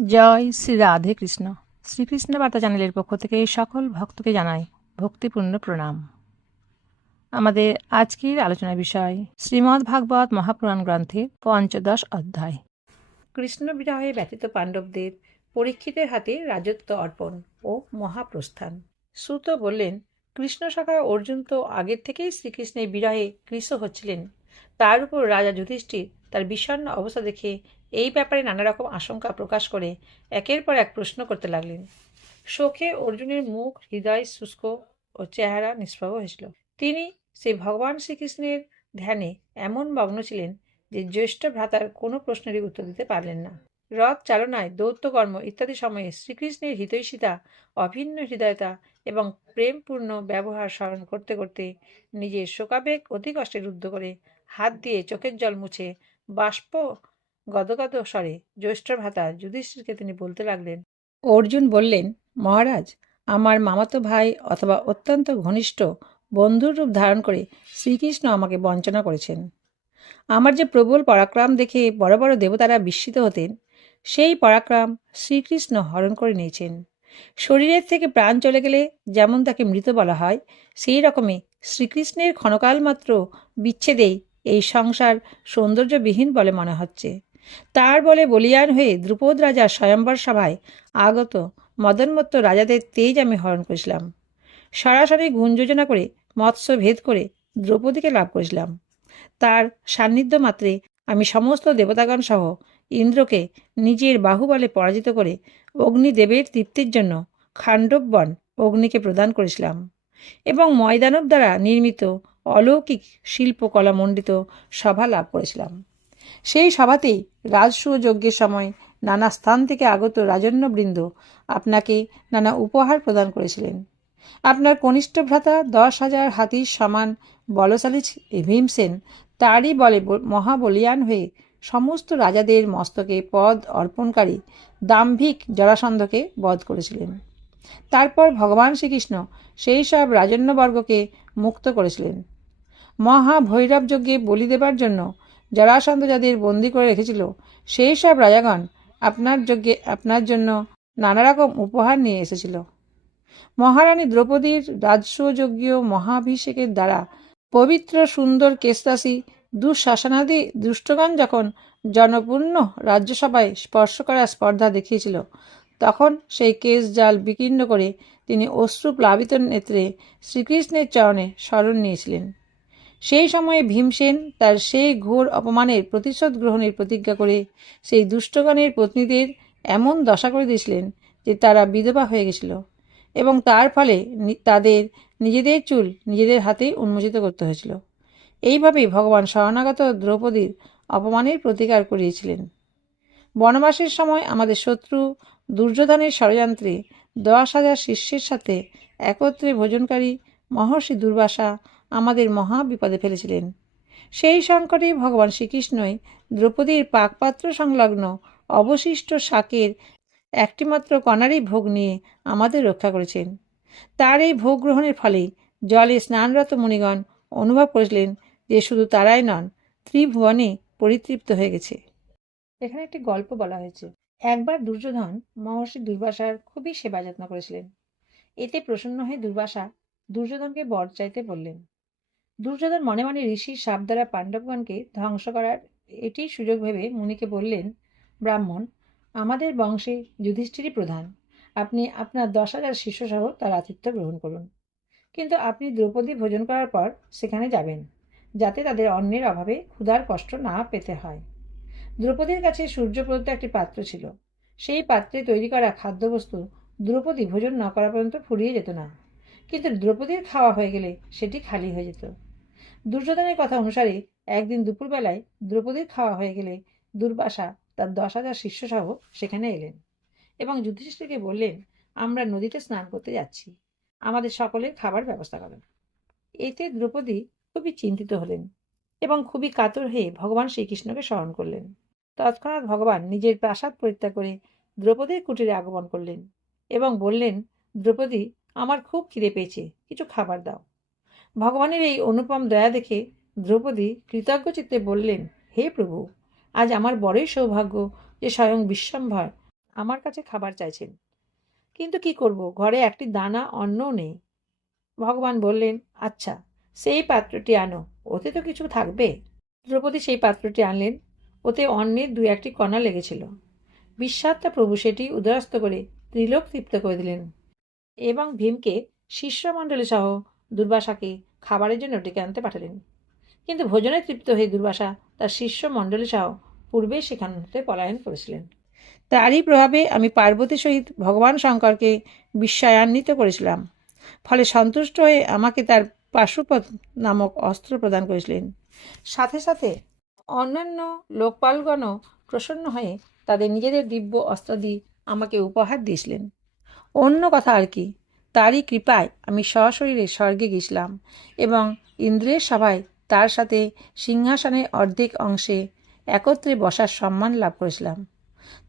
জয় শ্রী রাধে কৃষ্ণ। শ্রীকৃষ্ণ বার্তা চ্যানেলের পক্ষ থেকে সকল ভক্তকে জানাই ভক্তিপূর্ণ প্রণাম। আমাদের আজকের আলোচনার বিষয় শ্রীমদ্ ভাগবত মহাপুরাণ গ্রন্থের ৫ম অধ্যায়। কৃষ্ণ বিরহে ব্যতীত পাণ্ডবদের পরীক্ষিতের হাতে রাজত্ব অর্পণ ও মহাপ্রস্থান। সুত বললেন, কৃষ্ণ সখা অর্জুন তো আগের থেকেই শ্রীকৃষ্ণের বিরহে কৃষ্ট হচ্ছিলেন। তার উপর রাজা যুধিষ্ঠির তার বিষণ্ণ অবস্থা দেখে এই ব্যাপারে নানা রকম আশঙ্কা প্রকাশ করে একের পর এক প্রশ্ন করতে লাগলেন। শোকে অর্জুনের মুখ হৃদয় শুষ্ক ও চেহারা নিষ্প্রভ হয়েছিল। তিনি সেই ভগবান শ্রীকৃষ্ণের ধ্যানে এমন মগ্ন ছিলেন যে জ্যেষ্ঠ ভ্রাতার কোনো প্রশ্নেরই উত্তর দিতে পারলেন না। রথ চালনায়, দৌত্যকর্ম ইত্যাদি সময়ে শ্রীকৃষ্ণের হিতৈষিতা, অভিন্ন হৃদয়তা এবং প্রেমপূর্ণ ব্যবহার স্মরণ করতে করতে নিজের শোকাবেগ অতি কষ্টে রুদ্ধ করে হাত দিয়ে চোখের জল মুছে বাষ্প গদগদ স্বরে জ্যেষ্ঠ ভ্রাতা যুধিষ্ঠিরকে তিনি বলতে লাগলেন। অর্জুন বললেন, মহারাজ, আমার মামাতো ভাই অথবা অত্যন্ত ঘনিষ্ঠ বন্ধুর রূপ ধারণ করে শ্রীকৃষ্ণ আমাকে বঞ্চনা করেছেন। আমার যে প্রবল পরাক্রম দেখে বড় বড় দেবতারা বিস্মিত হতেন, সেই পরাক্রম শ্রীকৃষ্ণ হরণ করে নিয়েছেন। শরীরের থেকে প্রাণ চলে গেলে যেমন তাকে মৃত বলা হয়, সেই রকমই শ্রীকৃষ্ণের ক্ষণকাল মাত্র বিচ্ছেদেই এই সংসার সৌন্দর্যবিহীন বলে মনে হচ্ছে। তার বলে বলিয়ান হয়ে দ্রুপদ রাজার স্বয়ম্বর সভায় আগত মদনমত্ত রাজাদের তেজ আমি হরণ করেছিলাম। সরাসরি গুঞ্জোজনা করে মৎস্য ভেদ করে দ্রৌপদীকে লাভ করেছিলাম। তার সান্নিধ্য মাত্রে আমি সমস্ত দেবতাগণ সহ ইন্দ্রকে নিজের বাহুবলে পরাজিত করে অগ্নিদেবের তৃপ্তির জন্য খাণ্ডববন অগ্নিকে প্রদান করেছিলাম এবং ময়দানব দ্বারা নির্মিত অলৌকিক শিল্পকলামণ্ডিত সভা লাভ করেছিলাম। সেই সভাতেই রাজসূয় যজ্ঞের সময় নানা স্থান থেকে আগত রাজন্যবৃন্দ আপনাকে নানা উপহার প্রদান করেছিলেন। আপনার কনিষ্ঠ ভ্রাতা 10,000 হাতির সমান বলশালী ভীমসেন তারই বলে মহাবলিয়ান হয়ে সমস্ত রাজাদের মস্তকে পদ অর্পণকারী দাম্ভিক জরাসন্ধকে বধ করেছিলেন। তারপর ভগবান শ্রীকৃষ্ণ সেই সব রাজন্যবর্গকে মুক্ত করেছিলেন। মহাভৈরব যজ্ঞে বলি দেবার জন্য জরাসন্ধ যাদের বন্দি করে রেখেছিল, সেই সব রাজাগণ আপনার যজ্ঞে আপনার জন্য নানা রকম উপহার নিয়ে এসেছিল। মহারানী দ্রৌপদীর রাজসূয়যজ্ঞীয় মহাভিষেকের দ্বারা পবিত্র সুন্দর কেশরাশি দুঃশাসনাদি দুষ্টগণ যখন জনপূর্ণ রাজ্যসভায় স্পর্শ করার স্পর্ধা দেখিয়েছিল, তখন সেই কেশ জাল বিকীর্ণ করে তিনি অশ্রুপ্লাবিত নেত্রে শ্রীকৃষ্ণের চরণে শরণ নিয়েছিলেন। সেই সময়ে ভীমসেন তার সেই ঘোর অপমানের প্রতিশোধ গ্রহণের প্রতিজ্ঞা করে সেই দুষ্টগণের পত্নীদের এমন দশা করে দিয়েছিলেন যে তারা বিধবা হয়ে গেছিল এবং তার ফলে তাদের নিজেদের চুল নিজেদের হাতেই উন্মোচিত করতে হয়েছিল। এইভাবেই ভগবান শরণাগত দ্রৌপদীর অপমানের প্রতিকার করিয়েছিলেন। বনবাসের সময় আমাদের শত্রু দুর্যোধনের ষড়যন্ত্রে 10,000 শিষ্যের সাথে একত্রে ভোজনকারী মহর্ষি দুর্বাসা আমাদের মহা বিপদে ফেলেছিলেন। সেই সংকটেই ভগবান শ্রীকৃষ্ণই দ্রৌপদীর পাকপাত্র সংলগ্ন অবশিষ্ট শাকের একটিমাত্র কণারই ভোগ নিয়ে আমাদের রক্ষা করেছেন। তার এই ভোগ গ্রহণের ফলেই জলে স্নানরত মুনিগণ অনুভব করেছিলেন যে শুধু তারাই নন, ত্রিভুবনে পরিতৃপ্ত হয়ে গেছে। এখানে একটি গল্প বলা হয়েছে। একবার দুর্যোধন মহর্ষি দুর্বাসার খুবই সেবা যত্ন করেছিলেন। এতে প্রসন্ন হয়ে দুর্বাসা দুর্যোধনকে বর চাইতে বললেন। দুর্যোধন মনে মনে ঋষির শাপ দ্বারা পাণ্ডবগণকে ধ্বংস করার এটি সুযোগ ভেবে মুনিকে বললেন, ব্রাহ্মণ, আমাদের বংশে যুধিষ্ঠিরই প্রধান। আপনি আপনার 10,000 শিষ্যসহ তার আতিথ্য গ্রহণ করুন, কিন্তু আপনি দ্রৌপদী ভোজন করার পর সেখানে যাবেন, যাতে তাদের অন্নের অভাবে ক্ষুধার কষ্ট না পেতে হয়। দ্রৌপদীর কাছে সূর্য প্রদত্ত একটি পাত্র ছিল। সেই পাত্রে তৈরি করা খাদ্যবস্তু দ্রৌপদী ভোজন না করা পর্যন্ত ফুরিয়ে যেত না, কিন্তু দ্রৌপদীর খাওয়া হয়ে গেলে সেটি খালি হয়ে যেত। দুর্যোধনের কথা অনুসারে একদিন দুপুরবেলায় দ্রৌপদীর খাওয়া হয়ে গেলে দুর্বাসা তার 10,000 শিষ্যসহ সেখানে এলেন এবং যুধিষ্ঠিরকে বললেন, আমরা নদীতে স্নান করতে যাচ্ছি, আমাদের সকলের খাবার ব্যবস্থা করেন। এতে দ্রৌপদী খুবই চিন্তিত হলেন এবং খুবই কাতর হয়ে ভগবান শ্রীকৃষ্ণকে স্মরণ করলেন। তৎক্ষণাৎ ভগবান নিজের প্রাসাদ পরিত্যাগ করে দ্রৌপদীর কুটিরে আগমন করলেন এবং বললেন, দ্রৌপদী, আমার খুব খিদে পেয়েছে, কিছু খাবার দাও। ভগবানের এই অনুপম দয়া দেখে দ্রৌপদী কৃতজ্ঞ চিত্তে বললেন, হে প্রভু, আজ আমার বড়ই সৌভাগ্য যে স্বয়ং বিশ্বম্ভর আমার কাছে খাবার চাইছেন, কিন্তু কি করব, ঘরে একটি দানা অন্নও নেই। ভগবান বললেন, আচ্ছা, সেই পাত্রটি আনো, ওতে তো কিছু থাকবে। দ্রৌপদী সেই পাত্রটি আনলেন। ওতে অন্নের দু একটি কণা লেগেছিল। বিশ্বাত্তা প্রভু সেটি উদরস্থ করে ত্রিলোক তৃপ্ত করে দিলেন এবং ভীমকে শিষ্যমণ্ডলী সহ দুর্বাসাকে খাবারের জন্য ডেকে আনতে পাঠালেন। কিন্তু ভোজনে তৃপ্ত হয়ে দুর্বাসা তার শিষ্যমণ্ডলী সহ পূর্বেই সেখান হতে পলায়ন করেছিলেন। তারই প্রভাবে আমি পার্বতীর সহিত ভগবান শঙ্করকে বিস্ময়ান্বিত করেছিলাম। ফলে সন্তুষ্ট হয়ে আমাকে তার পাশুপদ নামক অস্ত্র প্রদান করেছিলেন। সাথে সাথে অন্যান্য লোকপালগণও প্রসন্ন হয়ে তাদের নিজেদের দিব্য অস্ত্রাদি আমাকে উপহার দিয়েছিলেন। অন্য কথা আর কি, তারই কৃপায় আমি সশরীরে স্বর্গে গেছিলাম এবং ইন্দ্রের সভায় তার সাথে সিংহাসনের অর্ধেক অংশে একত্রে বসার সম্মান লাভ করেছিলাম।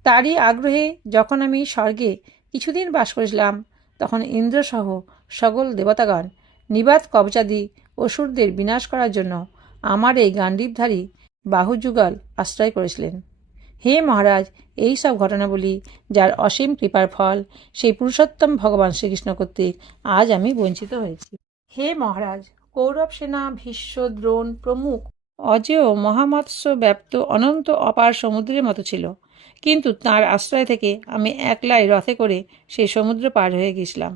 তারই আগ্রহে যখন আমি স্বর্গে কিছুদিন বাস করেছিলাম, তখন ইন্দ্রসহ সকল দেবতাগণ নিবাত কবচাদি অসুরদের বিনাশ করার জন্য আমার এই গান্ডীবধারী বাহুযুগল আশ্রয় করেছিলেন। হে মহারাজ, এই সব ঘটনাবলী যার অসীম কৃপার ফল, সেই পুরুষোত্তম ভগবান শ্রীকৃষ্ণ কর্তৃক আজ আমি বঞ্চিত হয়েছি। হে মহারাজ, কৌরব সেনা, ভীষ্ম, দ্রোণ প্রমুখ অজেয় মহামৎস্য ব্যাপ্ত অনন্ত অপার সমুদ্রের মতো ছিল, কিন্তু তাঁর আশ্রয় থেকে আমি একলাই রথে করে সেই সমুদ্র পার হয়ে গেছিলাম।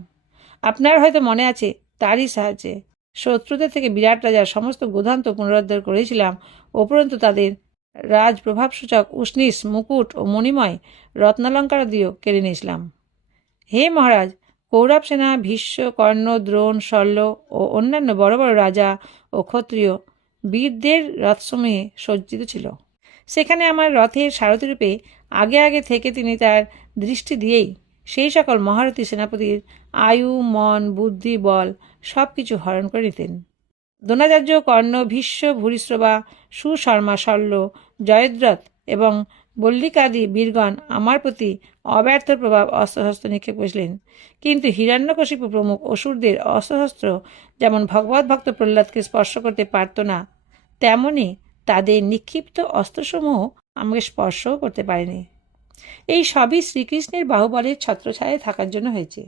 আপনার হয়তো মনে আছে, তারই সাহায্যে শত্রুদের থেকে বিরাট রাজার সমস্ত গোধান্ত পুনরুদ্ধার করেছিলাম। উপরন্তু তাদের রাজপ্রভাবসূচক উষ্ণিস, মুকুট ও মণিময় রত্নালঙ্কারাদিও কেড়ে নিয়েছিলাম। হে মহারাজ, কৌরব সেনা ভীষ্ম, কর্ণ, দ্রোণ, শল্য ও অন্যান্য বড় বড় রাজা ও ক্ষত্রিয় বীরদের রথসমূহে সজ্জিত ছিল। সেখানে আমার রথের সারথিরূপে আগে আগে থেকে তিনি তার দৃষ্টি দিয়েই সেই সকল মহারথী সেনাপতির আয়ু, মন, বুদ্ধি, বল সব কিছু হরণ করে নিতেন। দ্রোণাচার্য, কর্ণ, ভীষ্ম, ভূরিশ্রবা, সুশর্মা, শল্য, জয়দ্রথ এবং বল্লিকাদি বীরগণ আমার প্রতি অব্যর্থ প্রভাব অস্ত্রশস্ত্র নিক্ষেপ করেছিলেন, কিন্তু হিরণ্যকশিপু প্রমুখ অসুরদের অস্ত্রশস্ত্র যেমন ভগবত ভক্ত প্রহ্লাদকে স্পর্শ করতে পারত না, তেমনি তাদের নিক্ষিপ্ত অস্ত্রসমূহ আমাকে স্পর্শও করতে পারেনি। এই সবই শ্রীকৃষ্ণের বাহুবলের ছত্রছায়ায় থাকার জন্য হয়েছে।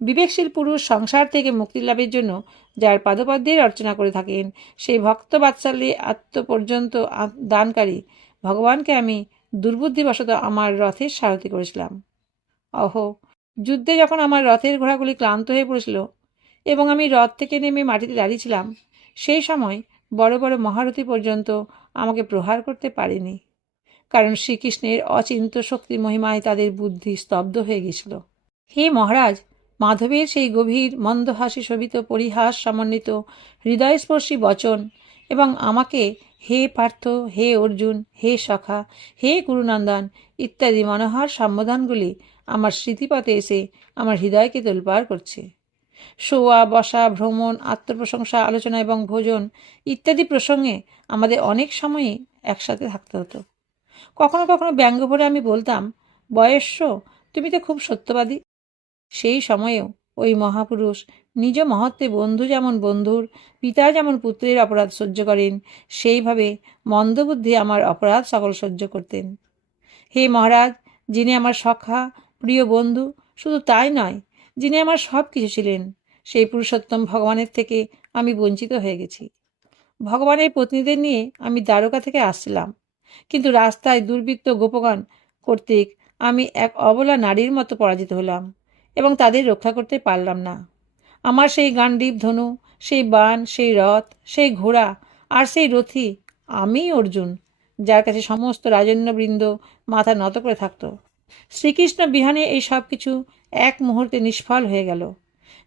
বিবেকশীল পুরুষ সংসার থেকে মুক্তিলাভের জন্য যার পাদপদ্মের অর্চনা করে থাকেন, সেই ভক্ত বাৎসল্যে আত্মপর্যন্ত দানকারী ভগবানকে আমি দুর্বুদ্ধিবশত আমার রথের সারথি করেছিলাম। অহো, যুদ্ধে যখন আমার রথের ঘোড়াগুলি ক্লান্ত হয়ে পড়েছিল এবং আমি রথ থেকে নেমে মাটিতে দাঁড়িয়েছিলাম, সেই সময় বড় বড় মহারথী পর্যন্ত আমাকে প্রহার করতে পারেনি, কারণ শ্রীকৃষ্ণের অচিন্ত শক্তি মহিমায় তাদের বুদ্ধি স্তব্ধ হয়ে গেছিল। হে মহারাজ, মাধবের সেই গভীর মন্দহাসি শোভিত পরিহাস সমন্বিত হৃদয়স্পর্শী বচন এবং আমাকে হে পার্থ, হে অর্জুন, হে সখা, হে গুরুনন্দন ইত্যাদি মনোহর সম্বোধনগুলি আমার স্মৃতিপথে এসে আমার হৃদয়কে তোলপাড় করছে। শোয়া, বসা, ভ্রমণ, আত্মপ্রশংসা, আলোচনা এবং ভোজন ইত্যাদি প্রসঙ্গে আমাদের অনেক সময়ই একসাথে থাকতে হতো। কখনো কখনো ব্যঙ্গ ভরে আমি বলতাম, বয়স্য, তুমি তো খুব সত্যবাদী। সেই সময়েও ওই মহাপুরুষ নিজ মহত্বে বন্ধু যেমন বন্ধুর, পিতা যেমন পুত্রের অপরাধ সহ্য করেন, সেইভাবে মন্দবুদ্ধি আমার অপরাধ সকল সহ্য করতেন। হে মহারাজ, যিনি আমার সখা, প্রিয় বন্ধু, শুধু তাই নয়, যিনি আমার সব কিছু ছিলেন, সেই পুরুষোত্তম ভগবানের থেকে আমি বঞ্চিত হয়ে গেছি। ভগবানের পত্নীদের নিয়ে আমি দ্বারকা থেকে আসছিলাম, কিন্তু রাস্তায় দুর্বৃত্ত গোপগণ কর্তৃক আমি এক অবলা নারীর মতো পরাজিত হলাম এবং তাদের রক্ষা করতে পারলাম না। আমার সেই গান্ডীব ধনু, সেই বাণ, সেই রথ, সেই ঘোড়া আর সেই রথী আমিই অর্জুন, যার কাছে সমস্ত রাজন্যবৃন্দ মাথা নত করে থাকত। শ্রীকৃষ্ণ বিহানে এই সব কিছু এক মুহূর্তে নিষ্ফল হয়ে গেল।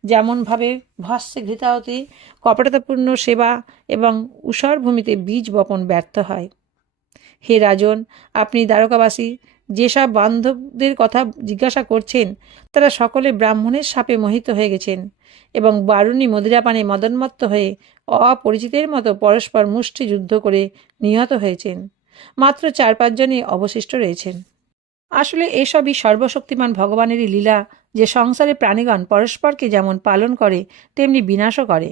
যেমনভাবে ভস্মে ঘৃতাহতি, কপটতাপূর্ণ সেবা এবং ঊষর ভূমিতে বীজ বপন ব্যর্থ হয়। হে রাজন, আপনি দ্বারকাবাসী যেসব বান্ধবদের কথা জিজ্ঞাসা করছেন, তারা সকলে ব্রাহ্মণের শাপে মোহিত হয়ে গেছেন এবং বারুণী মদিরাপানে মদন্মত্ত হয়ে অপরিচিতের মতো পরস্পর মুষ্টি যুদ্ধ করে নিহত হয়েছেন। মাত্র 4-5 জনই অবশিষ্ট রয়েছেন। আসলে এসবই সর্বশক্তিমান ভগবানেরই লীলা, যে সংসারে প্রাণীগণ পরস্পরকে যেমন পালন করে তেমনি বিনাশও করে।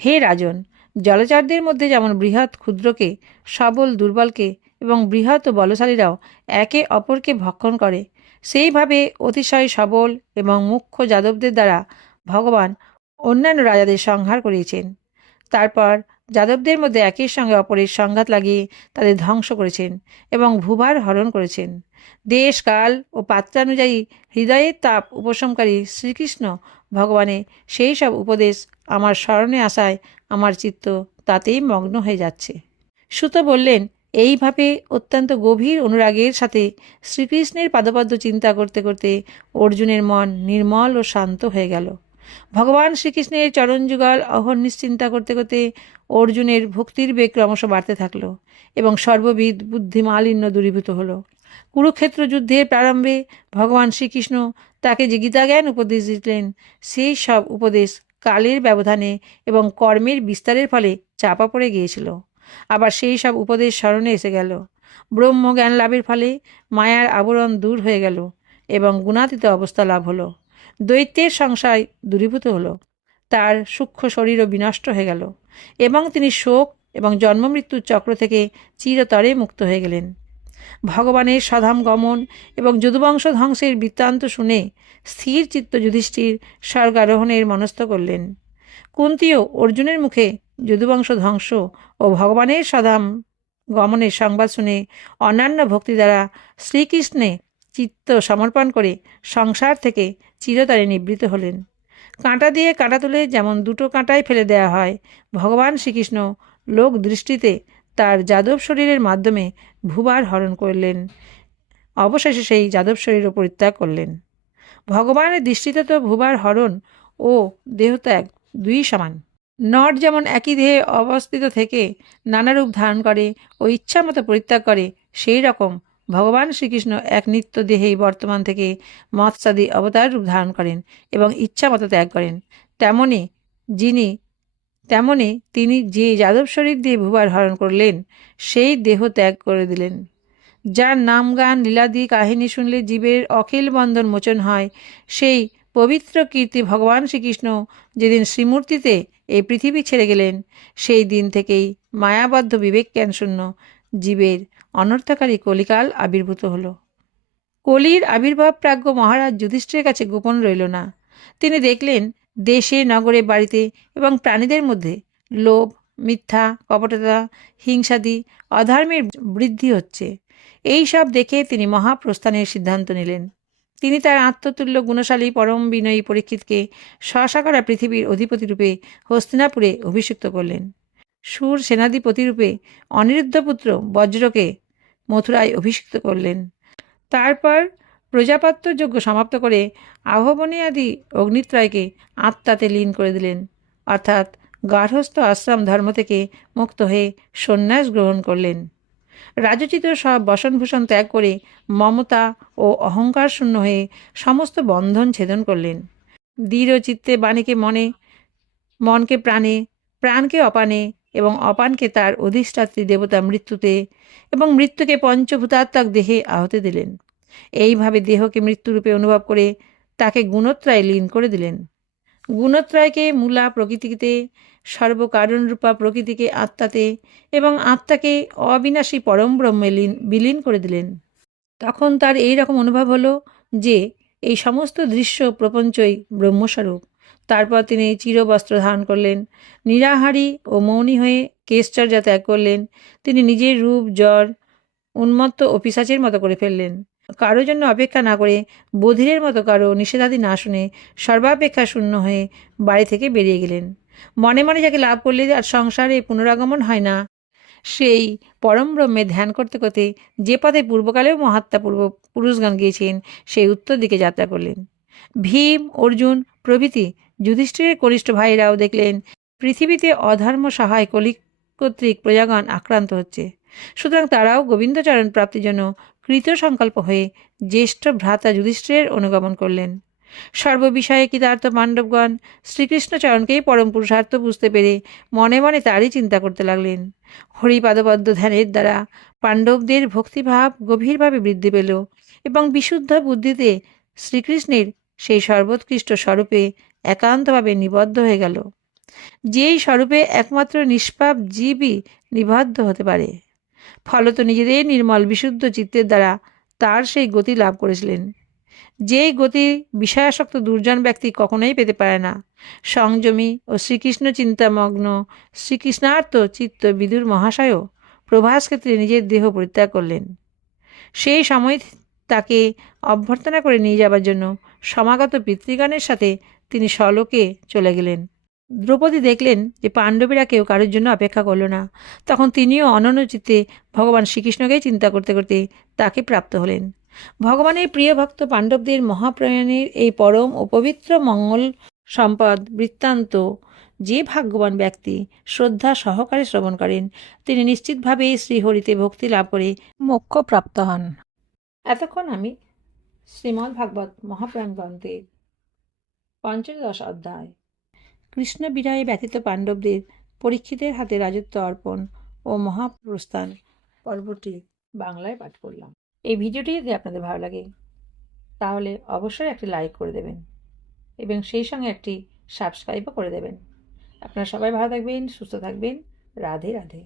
হে রাজন, জলচরদের মধ্যে যেমন বৃহৎ ক্ষুদ্রকে, সবল দুর্বলকে এবং বৃহৎ ও বলশালীরাও একে অপরকে ভক্ষণ করে, সেইভাবে অতিশয় সবল এবং মুখ্য যাদবদের দ্বারা ভগবান অন্যান্য রাজাদের সংহার করিয়েছেন। তারপর যাদবদের মধ্যে একের সঙ্গে অপরের সংঘাত লাগিয়ে তাদের ধ্বংস করেছেন এবং ভূভার হরণ করেছেন। দেশ, কাল ও পাত্রানুযায়ী হৃদয়ের তাপ উপশমকারী শ্রীকৃষ্ণ ভগবানের সেই সব উপদেশ আমার স্মরণে আসায় আমার চিত্ত তাতেই মগ্ন হয়ে যাচ্ছে। সুত বললেন, এইভাবে অত্যন্ত গভীর অনুরাগের সাথে শ্রীকৃষ্ণের পাদপদ্ম চিন্তা করতে করতে অর্জুনের মন নির্মল ও শান্ত হয়ে গেল। ভগবান শ্রীকৃষ্ণের চরণযুগল অহর্নিশ চিন্তা করতে করতে অর্জুনের ভক্তির বেগ ক্রমশ বাড়তে থাকল এবং সর্ববিধ বুদ্ধিমালিন্য দূরীভূত হল। কুরুক্ষেত্র যুদ্ধের প্রারম্ভে ভগবান শ্রীকৃষ্ণ তাকে যে গীতাজ্ঞান উপদেশ দিলেন, সেই সব উপদেশ কালের ব্যবধানে এবং কর্মের বিস্তারের ফলে চাপা পড়ে গিয়েছিল। আবার সেই সব উপদেশ স্মরণে এসে গেল। ব্রহ্মজ্ঞান লাভের ফলে মায়ার আবরণ দূর হয়ে গেল এবং গুণাতীত অবস্থা লাভ হলো। দৈত্যের সংশয় দূরীভূত হলো। তার সূক্ষ্ম শরীরও বিনষ্ট হয়ে গেল এবং তিনি শোক এবং জন্মমৃত্যুর চক্র থেকে চিরতরে মুক্ত হয়ে গেলেন। ভগবানের স্বধাম গমন এবং যদুবংশ ধ্বংসের বৃত্তান্ত শুনে স্থির চিত্ত যুধিষ্ঠির স্বর্গারোহণের মনস্থ করলেন। কুন্তিও অর্জুনের মুখে যদুবংশ ধ্বংস ও ভগবানের স্বধাম গমনের সংবাদ শুনে অন্যান্য ভক্তি দ্বারা শ্রীকৃষ্ণে চিত্ত সমর্পণ করে সংসার থেকে চিরতরে নিবৃত্ত হলেন। কাঁটা দিয়ে কাঁটা তুলে যেমন দুটো কাঁটায় ফেলে দেওয়া হয়, ভগবান শ্রীকৃষ্ণ লোক দৃষ্টিতে তার যাদব শরীরের মাধ্যমে ভূভার হরণ করলেন। অবশেষে সেই যাদব শরীরও পরিত্যাগ করলেন। ভগবানের দৃষ্টিতে তো ভূভার হরণ ও দেহত্যাগ দুই সমান। নট যেমন একই দেহে অবস্থিত থেকে নানা রূপ ধারণ করে ও ইচ্ছা মতো পরিত্যাগ করে, সেই রকম ভগবান শ্রীকৃষ্ণ এক নিত্য দেহেই বর্তমান থেকে মৎস্যাদি অবতার রূপ ধারণ করেন এবং ইচ্ছা মতো ত্যাগ করেন। তেমনি তিনি যে যাদব শরীর দিয়ে ভূভার হরণ করলেন, সেই দেহ ত্যাগ করে দিলেন। যার নাম গান লীলাদি কাহিনী শুনলে জীবের অখিল বন্ধন মোচন হয়, সেই পবিত্র কীর্তি ভগবান শ্রীকৃষ্ণ যেদিন শ্রীমূর্তিতে এই পৃথিবী ছেড়ে গেলেন, সেই দিন থেকেই মায়াবদ্ধ বিবেক জ্ঞান শূন্য জীবের অনর্থকারী কলিকাল আবির্ভূত হল। কলির আবির্ভাব প্রাজ্ঞ মহারাজ যুধিষ্ঠিরের কাছে গোপন রইল না। তিনি দেখলেন দেশে, নগরে, বাড়িতে এবং প্রাণীদের মধ্যে লোভ, মিথ্যা, কপটতা, হিংসাদি অধর্মের বৃদ্ধি হচ্ছে। এই সব দেখে তিনি মহাপ্রস্থানের সিদ্ধান্ত নিলেন। তিনি তার আত্মতুল্য গুণশালী পরম বিনয়ী পরীক্ষিতকে স্বসাকারা পৃথিবীর অধিপতিরূপে হস্তিনাপুরে অভিষিক্ত করলেন। সুর সেনাধিপতিরূপে অনিরুদ্ধপুত্র বজ্রকে মথুরায় অভিষিক্ত করলেন। তারপর প্রজাপত্য যজ্ঞ সমাপ্ত করে আহবনীয়াদি অগ্নিত্রয়কে আত্মাতে লীন করে দিলেন, অর্থাৎ গার্হস্থ আশ্রম ধর্ম থেকে মুক্ত হয়ে সন্ন্যাস গ্রহণ করলেন। রাজোচিত সব বসনভূষণ ত্যাগ করে মমতা ও অহংকার শূন্য হয়ে সমস্ত বন্ধন ছেদন করলেন। দৃঢ় চিত্তে বাণীকে মনে, মনকে প্রাণে, প্রাণকে অপানে এবং অপানকে তার অধিষ্ঠাত্রী দেবতা মৃত্যুতে এবং মৃত্যুকে পঞ্চভূতাত্মক দেহে আহতে দিলেন। এইভাবে দেহকে মৃত্যুরূপে অনুভব করে তাকে গুণত্রয়ে লীন করে দিলেন। গুণত্রয়কে মূলা প্রকৃতিতে, সর্বকারণরূপা প্রকৃতিকে আত্মাতে এবং আত্মাকে অবিনাশী পরম ব্রহ্মে বিলীন করে দিলেন। তখন তার এই রকম অনুভব হলো যে এই সমস্ত দৃশ্য প্রপঞ্চই ব্রহ্মস্বরূপ। তারপর তিনি চিরবস্ত্র ধারণ করলেন, নিরাহারী ও মৌনী হয়ে কেশচর্যা ত্যাগ করলেন। তিনি নিজের রূপ জ্বর উন্মত্ত ও পিশাচের মতো করে ফেললেন। কারো জন্য অপেক্ষা না করে, বধিরের মতো কারো নিষেধাদি না শুনে সর্বাপেক্ষা শূন্য হয়ে বাড়ি থেকে বেরিয়ে গেলেন। মনে মনে যাকে লাভ করলে আর সংসারে পুনরাগমন হয় না, সেই পরম ব্রহ্মে ধ্যান করতে করতে যে পথে পূর্বকালেও মহাত্মা পুরুষগণ গিয়েছেন, সেই উত্তর দিকে যাত্রা করলেন। ভীম, অর্জুন প্রভৃতি যুধিষ্ঠিরের কনিষ্ঠ ভাইরাও দেখলেন পৃথিবীতে অধর্ম সহায় কলি কর্তৃক প্রজাগণ আক্রান্ত হচ্ছে। সুতরাং তারাও গোবিন্দচরণ প্রাপ্তির জন্য কৃত সংকল্প হয়ে জ্যেষ্ঠ ভ্রাতা যুধিষ্ঠিরের অনুগমন করলেন। সর্ববিষয়ে কৃতার্থ পাণ্ডবগণ শ্রীকৃষ্ণচরণকেই পরম পুরুষার্থ বুঝতে পেরে মনে মনে তারই চিন্তা করতে লাগলেন। হরিপাদপদ্ম ধ্যানের দ্বারা পাণ্ডবদের ভক্তিভাব গভীরভাবে বৃদ্ধি পেল এবং বিশুদ্ধ বুদ্ধিতে শ্রীকৃষ্ণের সেই সর্বোৎকৃষ্ট স্বরূপে একান্তভাবে নিবদ্ধ হয়ে গেল, যেই স্বরূপে একমাত্র নিষ্পাপ জীবই নিবদ্ধ হতে পারে। ফলত নিজেদের নির্মল বিশুদ্ধ চিত্তের দ্বারা তার সেই গতি লাভ করেছিলেন। যেই গতি বিষয়াসক্ত দুর্জন ব্যক্তি কখনোই পেতে পারে না। সংযমী ও শ্রীকৃষ্ণ চিন্তামগ্ন শ্রীকৃষ্ণার্থ চিত্ত বিদুর মহাশয়ও প্রভাস ক্ষেত্রে নিজের দেহ পরিত্যাগ করলেন। সেই সময় তাকে অভ্যর্থনা করে নিয়ে যাবার জন্য সমাগত পিতৃগণের সাথে তিনি স্বলোকে চলে গেলেন। দ্রৌপদী দেখলেন যে পাণ্ডবেরা কেউ কারোর জন্য অপেক্ষা করল না। তখন তিনিও অনন্য চিত্তে ভগবান শ্রীকৃষ্ণকেই চিন্তা করতে করতে তাকে প্রাপ্ত হলেন। ভগবানের প্রিয় ভক্ত পাণ্ডবদের মহাপ্রয়াণের এই পরম ও পবিত্র মঙ্গল সম্পদ বৃত্তান্ত যে ভাগ্যবান ব্যক্তি শ্রদ্ধা সহকারে শ্রবণ করেন, তিনি নিশ্চিতভাবেই শ্রীহরিতে ভক্তি লাভ করে মোক্ষ প্রাপ্ত হন। এতক্ষণ আমি শ্রীমদ্ ভাগবত মহাপুরাণ গ্রন্থের পঞ্চদশ অধ্যায় কৃষ্ণ বিরহে ব্যতীত পাণ্ডবদের পরীক্ষিতের হাতে রাজত্ব অর্পণ ও মহাপ্রস্থান পর্বটি বাংলায় পাঠ করলাম। এই ভিডিওটি যদি আপনাদের ভালো লাগে তাহলে অবশ্যই একটি লাইক করে দেবেন এবং সেই সঙ্গে একটি সাবস্ক্রাইবও করে দেবেন। আপনারা সবাই ভালো থাকবেন, সুস্থ থাকবেন। রাধে রাধে।